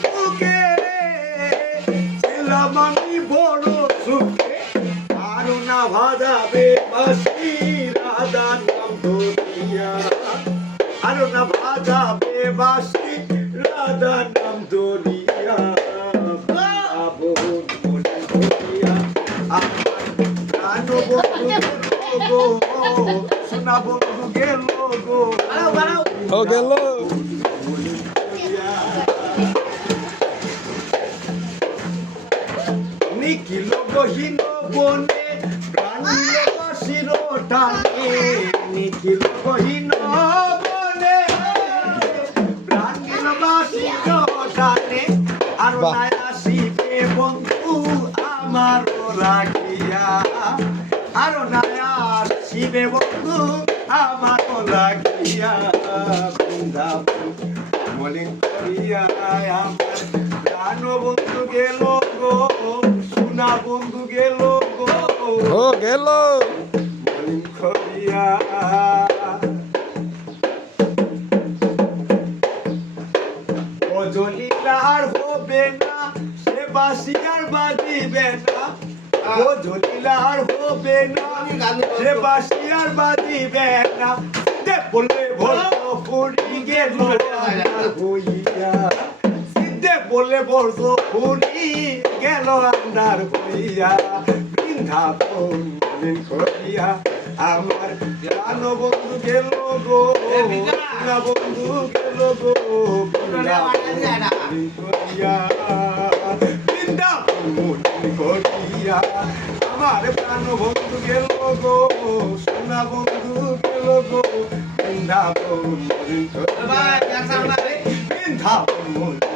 বুকে ছিলাম আমি বড় সুখে আর না ভাজাবে বাসি রাধার নাম ধরিয়া আর না ভাজাবে বাসি রাধার নাম ধরিয়া সোনা বন্ধু গেল গো ও গেল নিখিল গহীন বনে প্রাণ শির টানে নিখিল গহীন বনে প্রাণ শির টানে আর নাই আসিবে বন্ধু আমার রাখিয়া আর নাই আসিবে বন্ধু আমার রাখিয়া বৃন্দাবন মলিন করিয়া আমার প্রাণ বন্ধু গেল গো সোনা বন্ধু গেল গো ও গেল মলিন করিয়া জলিলার হবে না সে বাসি আর বাজিবে না ও জলিলার হবে না সে বাসি আর বাজিবে না সিদ্ধে বলে ভর্ত ফুরি গেল হইয়া সিদ্ধে বলে ভর্ত ফুরি গেল আন্দার হইয়া বৃন্দাবন মলিন করিয়া আমার প্রাণ বন্ধু গেল গো না বন্ধু গেল গো মলিন করিয়া বৃন্দাবন মলিন করিয়া আমার প্রাণ বন্ধু গেল গো সোনা বন্ধু গেল গো বৃন্দাবন মলিন করিয়া বৃন্দাবন